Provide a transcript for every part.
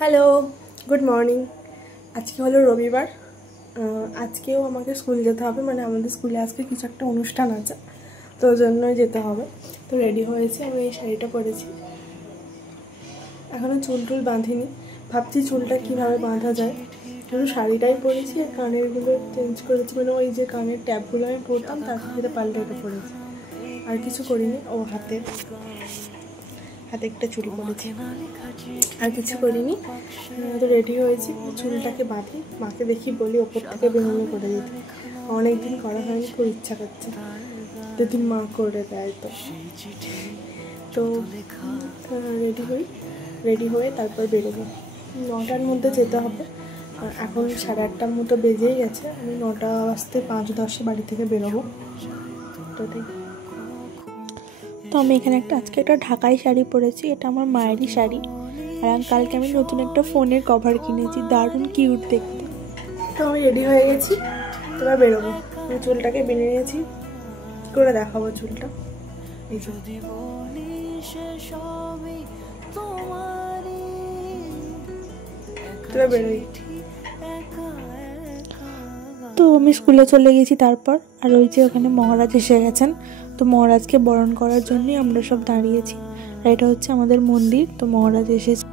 Hello, good morning. আজকে হলো রবিবার। আজকেও আমাকে স্কুল যেতে হবে, মানে আমাদের স্কুলে আজকে কিছু একটা অনুষ্ঠান আছে, তো ওই জন্যই যেতে হবে। তো রেডি হয়েছি, আমি এই শাড়িটা পরেছি, এখনও চুল টুল বাঁধিনি, ভাবছি চুলটা কীভাবে বাঁধা যায়। শুধু শাড়িটাই পরেছি আর কানেরগুলো চেঞ্জ করেছি, মানে ওই যে কানের ট্যাপগুলো আমি পরতাম তার সাথে পাল্টে ওটা পরেছি, আর কিছু করিনি। ও হাতে একটা চুল পরেছি, আর কিছু করিনি। তো রেডি হয়েছি, চুলটাকে বাঁধি, মাকে দেখি বলি ওপর থেকে বেনুনি করে দিতে। অনেকদিন করা হয়নি, খুব ইচ্ছা করছে যদি মা করে দেয়। তো রেডি হয়ে তারপর বেরোবো। 9টার মধ্যে যেতে হবে, এখন 8:30টার মতো বেজেই গেছে। আমি 9টা বাজতে 5-10 বাড়ি থেকে বেরোবো। তো আমি এখানে আজকে একটা ঢাকাই শাড়ি পরেছি, এটা আমার মায়েরই শাড়ি। আর কালকে আমি নতুন একটা ফোনের কভার কিনেছি, দারুণ কিউট দেখতে। তো আমি রেডি হয়ে গেছি, তোরা বেরোবো। আমি চুলটাকে বেঁধে নিয়েছি, করে দেখাবো চুলটা। তোরা বেরোই। তো আমি স্কুলে চলে গেছি তারপর, আর ওই যে ওখানে মহারাজ এসে গেছেন, তো মহারাজকে বরণ করার জন্যই আমরা সব দাঁড়িয়েছি। আর এটা হচ্ছে আমাদের মন্দির, তো মহারাজ এসেছে।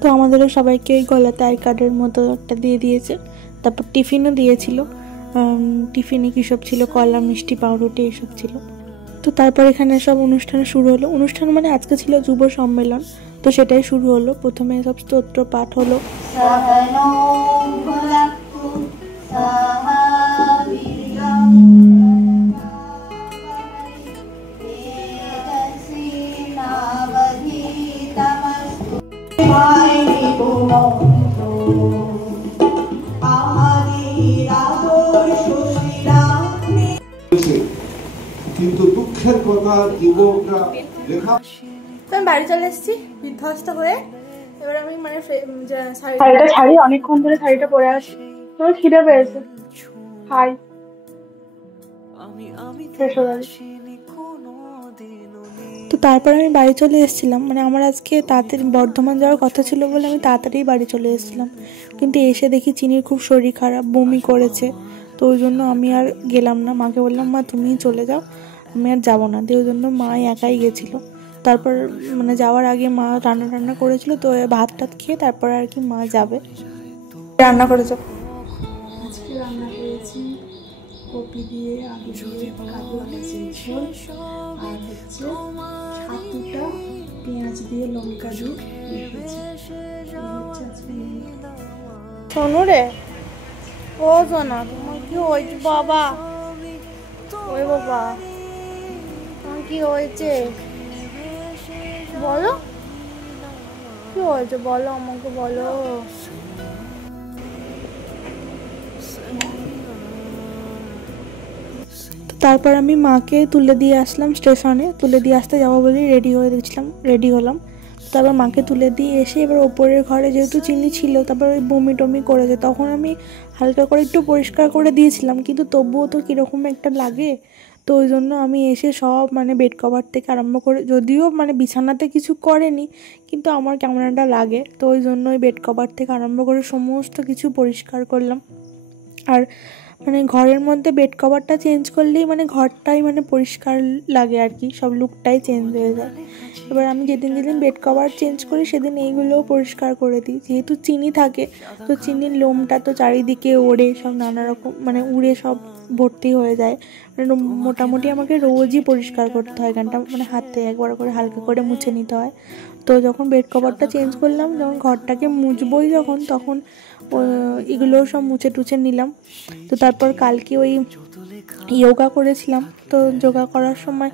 তো আমাদেরও সবাইকে ওই গলাতে আই কার্ডের মতো একটা দিয়ে দিয়েছে, তারপর টিফিনও দিয়েছিল। টিফিনে কী সব ছিল, কলা, মিষ্টি, পাউরুটি এইসব ছিল। তো তারপর এখানে সব অনুষ্ঠান শুরু হলো। অনুষ্ঠান মানে আজকে ছিল যুব সম্মেলন, তো সেটাই শুরু হলো। প্রথমে সব স্তোত্র পাঠ হলো। কিন্তু দুঃখের কথা যুবকরা লেখা। আমি বাড়ি চলে এসেছি বিধ্বস্ত হয়ে। এবার আমি মানে শাড়িটা ছাড়ি, অনেকক্ষণ ধরে শাড়িটা পরে আছি, তোমার খিদে পেয়েছে, খাই, ফ্রেশ হয়ে গেছি। তো তারপর আমি বাড়ি চলে এসেছিলাম, মানে আমার আজকে তাড়াতাড়ি বর্ধমান যাওয়ার কথা ছিল বলে আমি তাড়াতাড়ি বাড়ি চলে এসেছিলাম, কিন্তু এসে দেখি চিনির খুব শরীর খারাপ, বমি করেছে। তো ওই জন্য আমি আর গেলাম না, মাকে বললাম মা তুমিই চলে যাও, আমি আর যাবো না। দিয়ে ওই জন্য মা একাই গেছিলো। তারপর মানে যাওয়ার আগে মা রান্না করেছিল, তো ভাত টাত খেয়ে তারপর আর কি মা যাবে। রান্না করেছো? আজকে রান্না করেছি কপি দিয়ে, আলু দিয়ে, কাতলা মাছের ঝোল, আর হচ্ছে ছাতুটা পেঁয়াজ দিয়ে, লঙ্কা দিয়ে রেখেছি। শোনো রে, ও শোনা, তোমার কি হয়েছে বাবা? ওই বাবা, তোমার কি হয়েছে বলো, কি হয়েছে বলো, আমাকে বলো। তারপর আমি মাকে তুলে দিয়ে আসলাম স্টেশনে, তুলে দিয়ে আসতে যাবো বলে রেডি হলাম। তারপর মাকে তুলে দিয়ে এসে এবার ওপরের ঘরে যেহেতু চিনি ছিল, তারপর ওই বমি টমি করেছে, তখন আমি হালকা করে একটু পরিষ্কার করে দিয়েছিলাম, কিন্তু তবুও তো কীরকম একটা লাগে। তো ওই জন্য আমি এসে সব মানে বেড কভার থেকে আরম্ভ করে, যদিও মানে বিছানাতে কিছু করেনি, কিন্তু আমার কেমন একটা লাগে, তো ওই জন্য ওই বেড কভার থেকে আরম্ভ করে সমস্ত কিছু পরিষ্কার করলাম। আর মানে ঘরের মধ্যে বেড কভারটা চেঞ্জ করলেই মানে ঘরটাই মানে পরিষ্কার লাগে আর কি, সব লুকটাই চেঞ্জ হয়ে যায়। এবার আমি যেদিন বেড কভার চেঞ্জ করি সেদিন এইগুলোও পরিষ্কার করে দিই, যেহেতু চিনি থাকে, তো চিনির লোমটা তো চারিদিকে ওড়ে, সব নানা রকম মানে উড়ে সব ভর্তি হয়ে যায়। মানে মোটামুটি আমাকে রোজই পরিষ্কার করতে হয়, গানটা মানে হাতে একবার করে হালকা করে মুছে নিতে হয়। তো যখন বেড কভারটা চেঞ্জ করলাম, যখন ঘরটাকে মুছবই যখন, তখন এগুলোও সব মুছে টুছে নিলাম। তো তারপর কালকে ওই যোগা করেছিলাম, তো যোগা করার সময়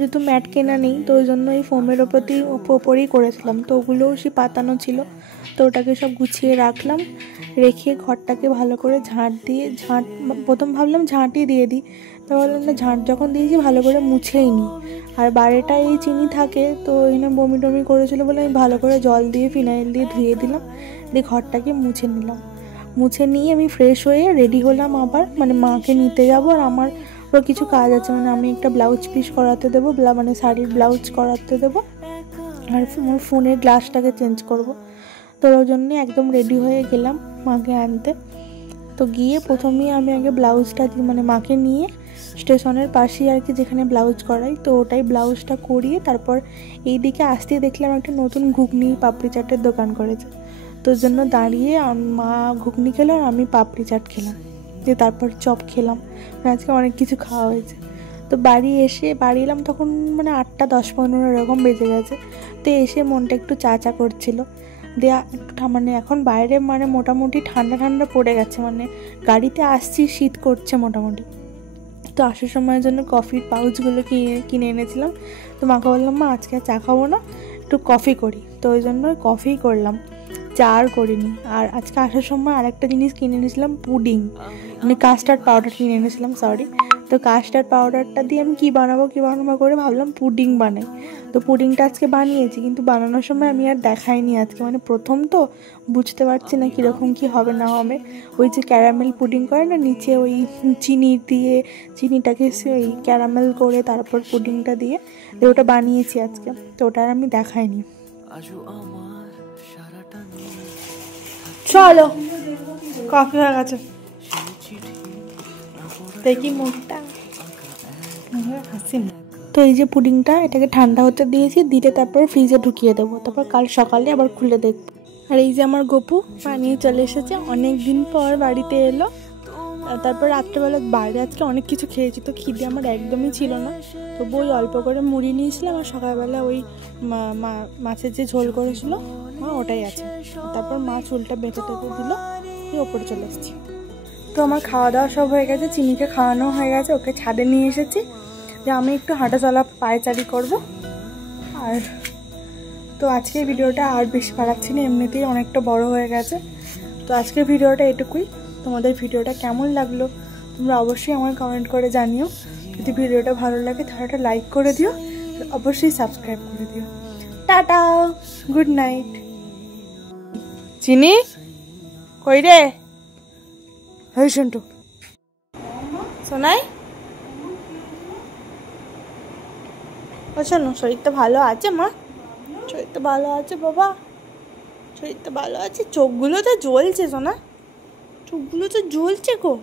যেহেতু ম্যাট কেনা নেই, তো ওই জন্য এই ফোমের ওপরেই করেছিলাম, তো ওগুলোও সে পাতানো ছিল, তো ওটাকে সব গুছিয়ে রাখলাম। রেখে ঘরটাকে ভালো করে প্রথম ভাবলাম ঝাঁটই দিয়ে দিই, তো বললাম না, ঝাঁট যখন দিয়েছি ভালো করে মুছেই নিই। আর বাইরেটা এই চিনি থাকে, তো এখানে বমি টমি করেছিল বলে আমি ভালো করে জল দিয়ে ফিনাইল দিয়ে ধুয়ে দিলাম, দিয়ে ঘরটাকে মুছে নিলাম। মুছে নিয়ে আমি ফ্রেশ হয়ে রেডি হলাম, আবার মানে মাকে নিতে যাবো। আর আমার কিছু কাজ আছে, মানে আমি একটা ব্লাউজ পিস করাতে দেবো, মানে শাড়ির ব্লাউজ করাতে দেবো, আর আমার ফোনের গ্লাসটাকে চেঞ্জ করব। তো ওর জন্য একদম রেডি হয়ে গেলাম মাকে আনতে। তো গিয়ে প্রথমেই আমি আগে ব্লাউজটা মানে মাকে নিয়ে স্টেশনের পাশেই আর কি যেখানে ব্লাউজ করাই, তো ওটাই ব্লাউজটা করিয়ে তারপর এই দিকে আসতে দেখলাম একটা নতুন ঘুগনি পাপড়ি চাটের দোকান করেছে। তো ওর জন্য দাঁড়িয়ে মা ঘুগনি খেলো আর আমি পাপড়ি চাট খেলাম, যে তারপর চপ খেলাম। আজকে অনেক কিছু খাওয়া হয়েছে। তো বাড়ি এলাম তখন মানে 8টা 10-15 এরকম বেজে গেছে। তো এসে মনটা একটু চা করছিল, দেয়া একটু মানে এখন বাইরে মানে মোটামুটি ঠান্ডা পড়ে গেছে, মানে গাড়িতে আসছি শীত করছে মোটামুটি। তো আসার সময়ের জন্য কফির পাউচগুলো কিনে এনেছিলাম। তো মাকে বললাম মা আজকে চা খাবো না, একটু কফি করি। তো ওই জন্য কফিই করলাম, চা আর করিনি। আর আজকে আসার সময় আরেকটা জিনিস কিনে এনেছিলাম, পুডিং, মানে কাস্টার্ড পাউডার কিনে এনেছিলাম, সরি। তো কাস্টার্ড পাউডারটা দিয়ে আমি কী বানাবো করে ভাবলাম পুডিং বানাই। তো পুডিংটা আজকে বানিয়েছি, কিন্তু বানানোর সময় আমি আর দেখাইনি আজকে, মানে প্রথম তো বুঝতে পারছি না কীরকম কী হবে না হবে। ওই যে ক্যারামেল পুডিং করে না, নিচে ওই চিনিটাকে ওই ক্যারামেল করে তারপর পুডিংটা দিয়ে ওটা বানিয়েছি আজকে, তো ওটা আর আমি দেখাইনি। চলো কফি হয়ে গেছে, দেখি মুখটা হাসি। তো এই যে পুডিংটা, এটাকে ঠান্ডা হতে দিয়েছি, দিলে তারপর ফ্রিজে ঢুকিয়ে দেবো, তারপর কাল সকালে আবার খুলে দেখবো। আর এই যে আমার গপু বানিয়ে চলে এসেছে, অনেক দিন পর বাড়িতে এলো। তারপর রাত্রেবেলা বাইরে আজকে অনেক কিছু খেয়েছি, তো খিদে আমার একদমই ছিল না। তো ওই অল্প করে মুড়ি নিয়েছিলাম, আর সকালবেলা ওই মাছের যে ঝোল করেছিল ওটাই আছে। তারপর মা চুলটা বেঁচে টেপে দিল, দিয়ে ওপরে চলে এসেছি। তো আমার খাওয়া দাওয়া সব হয়ে গেছে, চিনিকে খাওয়ানো হয়ে গেছে, ওকে ছাদে নিয়ে এসেছি যে আমি একটু হাঁটাচলা পায়চারি করবো। আর তো আজকের ভিডিওটা আর বেশি বাড়াচ্ছি না, এমনিতেই অনেকটা বড় হয়ে গেছে। তো আজকের ভিডিওটা এটুকুই। তোমাদের ভিডিওটা কেমন লাগলো তোমরা অবশ্যই আমার কমেন্ট করে জানিও। যদি ভিডিওটা ভালো লাগে তাহলে একটা লাইক করে দিও, অবশ্যই সাবস্ক্রাইব করে দিও। Tata, good night. চিনি কই রে? হই শুনটু শোনাই শোনো, শরীরটা ভালো আছে মা? শরীরটা ভালো আছে বাবা, শরীরটা ভালো আছে। চোখগুলো তো জ্বলছে সোনা, চোখগুলো তো জ্বলছে গো।